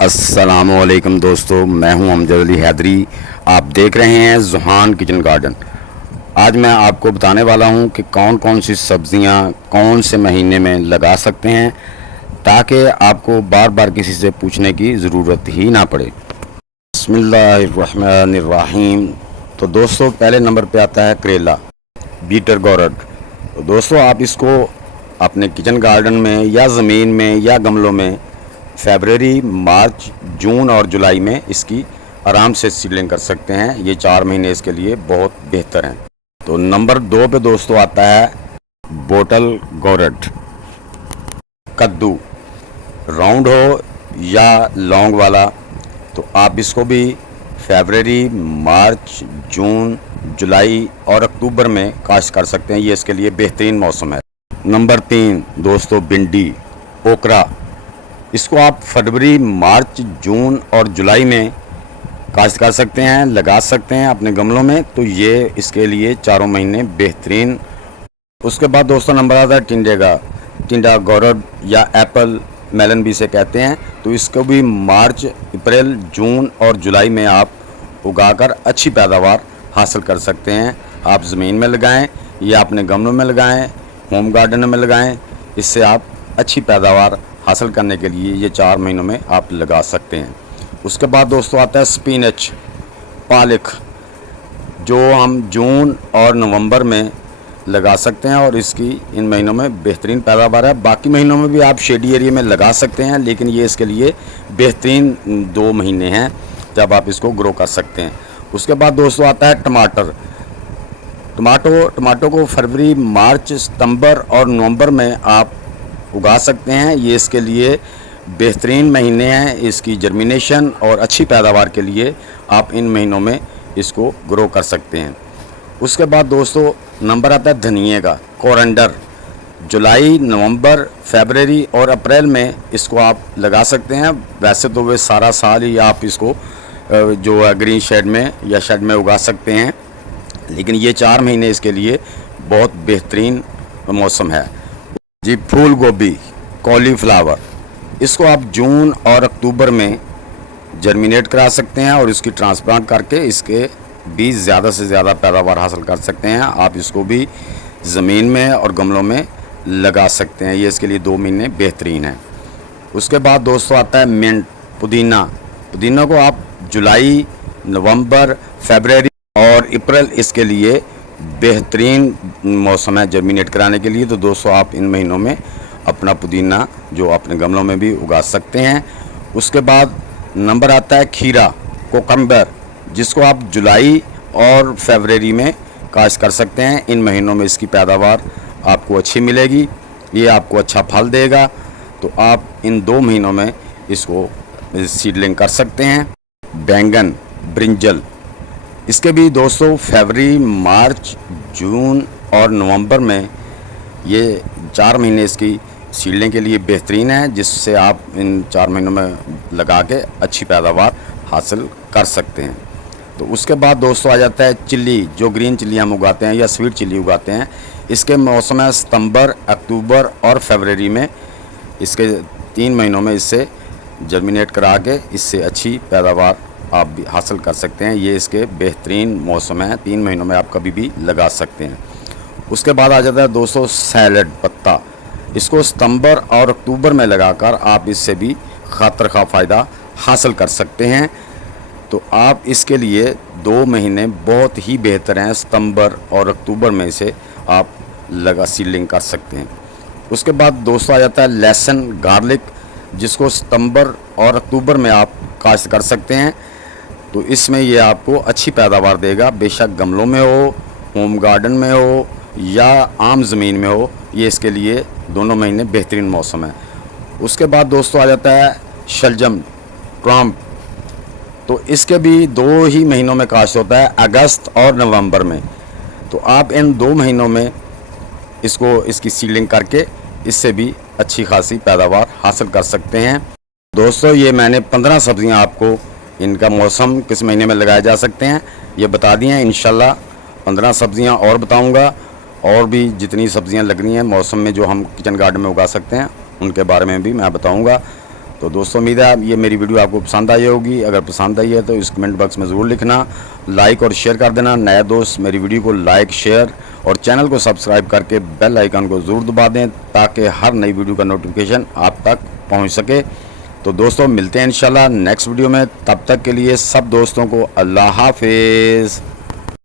अस्सलामुअलैकुम दोस्तों, मैं हूं अमजद अली हैदरी। आप देख रहे हैं ज़ुहान किचन गार्डन। आज मैं आपको बताने वाला हूं कि कौन कौन सी सब्ज़ियां कौन से महीने में लगा सकते हैं ताकि आपको बार बार किसी से पूछने की ज़रूरत ही ना पड़े। बिस्मिल्लाहिर्रहमानिर्रहीम। तो दोस्तों, पहले नंबर पे आता है करेला, बीटर गोरड। तो दोस्तों, आप इसको अपने किचन गार्डन में या ज़मीन में या गमलों में फरवरी, मार्च, जून और जुलाई में इसकी आराम से सीडलिंग कर सकते हैं। ये 4 महीने इसके लिए बहुत बेहतर हैं। तो नंबर 2 पे दोस्तों आता है बोटल गोरड, कद्दू, राउंड हो या लौंग वाला। तो आप इसको भी फरवरी, मार्च, जून, जुलाई और अक्टूबर में काश्त कर सकते हैं। ये इसके लिए बेहतरीन मौसम है। नंबर 3 दोस्तों भिंडी, ओकरा। इसको आप फरवरी, मार्च, जून और जुलाई में काश्त कर सकते हैं, लगा सकते हैं अपने गमलों में। तो ये इसके लिए 4 महीने बेहतरीन। उसके बाद दोस्तों नंबर आता है टिंडे का, टिंडा गोरड या एप्पल मेलन भी इसे कहते हैं। तो इसको भी मार्च, अप्रैल, जून और जुलाई में आप उगाकर अच्छी पैदावार हासिल कर सकते हैं। आप ज़मीन में लगाएं या अपने गमलों में लगाएं, होम गार्डन में लगाएं। इससे आप अच्छी पैदावार हासिल करने के लिए ये 4 महीनों में आप लगा सकते हैं। उसके बाद दोस्तों आता है स्पिनच, पालक, जो हम जून और नवंबर में लगा सकते हैं और इसकी इन महीनों में बेहतरीन पैदावार है। बाकी महीनों में भी आप शेडी एरिया में लगा सकते हैं, लेकिन ये इसके लिए बेहतरीन 2 महीने हैं जब आप इसको ग्रो कर सकते हैं। उसके बाद दोस्तों आता है टमाटर। टमाटो को फरवरी, मार्च, सितंबर और नवंबर में आप उगा सकते हैं। ये इसके लिए बेहतरीन महीने हैं इसकी जर्मिनेशन और अच्छी पैदावार के लिए। आप इन महीनों में इसको ग्रो कर सकते हैं। उसके बाद दोस्तों नंबर आता है धनिए का, कोरिएंडर। जुलाई, नवंबर, फरवरी और अप्रैल में इसको आप लगा सकते हैं। वैसे तो वे सारा साल ही आप इसको जो है ग्रीन शेड में या शेड में उगा सकते हैं, लेकिन ये 4 महीने इसके लिए बहुत बेहतरीन मौसम है जी। फूल गोभी, कॉलीफ्लावर, इसको आप जून और अक्टूबर में जर्मिनेट करा सकते हैं और इसकी ट्रांसप्लांट करके इसके बीज ज़्यादा से ज़्यादा पैदावार हासिल कर सकते हैं। आप इसको भी ज़मीन में और गमलों में लगा सकते हैं। ये इसके लिए 2 महीने बेहतरीन है। उसके बाद दोस्तों आता है मिंट, पुदीना। पुदीना को आप जुलाई, नवंबर, फरवरी और अप्रैल इसके लिए बेहतरीन मौसम है जर्मिनेट कराने के लिए। तो दोस्तों आप इन महीनों में अपना पुदीना जो अपने गमलों में भी उगा सकते हैं। उसके बाद नंबर आता है खीरा, कोकम्बर, जिसको आप जुलाई और फरवरी में काश्त कर सकते हैं। इन महीनों में इसकी पैदावार आपको अच्छी मिलेगी, ये आपको अच्छा फल देगा। तो आप इन 2 महीनों में इसको सीडलिंग कर सकते हैं। बैंगन, ब्रिंजल, इसके भी दोस्तों फरवरी, मार्च, जून और नवंबर में ये 4 महीने इसकी सीडलिंग के लिए बेहतरीन है, जिससे आप इन 4 महीनों में लगा के अच्छी पैदावार हासिल कर सकते हैं। तो उसके बाद दोस्तों आ जाता है चिल्ली, जो ग्रीन चिल्ली हम उगाते हैं या स्वीट चिल्ली उगाते हैं। इसके मौसम है सितंबर, अक्टूबर और फरवरी में। इसके 3 महीनों में इससे जर्मिनेट करा के इससे अच्छी पैदावार आप भी हासिल कर सकते हैं। ये इसके बेहतरीन मौसम है, 3 महीनों में आप कभी भी लगा सकते हैं। उसके बाद आ जाता है दोस्तों सैलड पत्ता। इसको सितंबर और अक्टूबर में लगाकर आप इससे भी खातर फ़ायदा हासिल कर सकते हैं। तो आप इसके लिए 2 महीने बहुत ही बेहतर हैं। सितंबर और अक्टूबर में इसे आप सीडलिंग कर सकते हैं। उसके बाद दोस्तों आ जाता है लहसुन, गार्लिक, जिसको सितंबर और अक्टूबर में आप काश्त कर सकते हैं। तो इसमें ये आपको अच्छी पैदावार देगा, बेशक गमलों में हो, होम गार्डन में हो या आम ज़मीन में हो। ये इसके लिए दोनों महीने बेहतरीन मौसम है। उसके बाद दोस्तों आ जाता है शलजम, ट्रम्प। तो इसके भी 2 ही महीनों में काश्त होता है, अगस्त और नवंबर में। तो आप इन 2 महीनों में इसकी सीडलिंग करके इससे भी अच्छी खासी पैदावार हासिल कर सकते हैं। दोस्तों ये मैंने 15 सब्ज़ियां आपको इनका मौसम किस महीने में लगाए जा सकते हैं ये बता दी हैं। इंशाल्लाह 15 सब्ज़ियां और बताऊंगा, और भी जितनी सब्ज़ियां लगनी हैं मौसम में जो हम किचन गार्डन में उगा सकते हैं उनके बारे में भी मैं बताऊंगा। तो दोस्तों उम्मीद है ये मेरी वीडियो आपको पसंद आई होगी। अगर पसंद आई है तो इस कमेंट बॉक्स में ज़रूर लिखना, लाइक और शेयर कर देना। नया दोस्त मेरी वीडियो को लाइक, शेयर और चैनल को सब्सक्राइब करके बेल आइकन को ज़रूर दबा दें ताकि हर नई वीडियो का नोटिफिकेशन आप तक पहुंच सके। तो दोस्तों मिलते हैं इंशाल्लाह नेक्स्ट वीडियो में। तब तक के लिए सब दोस्तों को अल्लाह हाफिज़।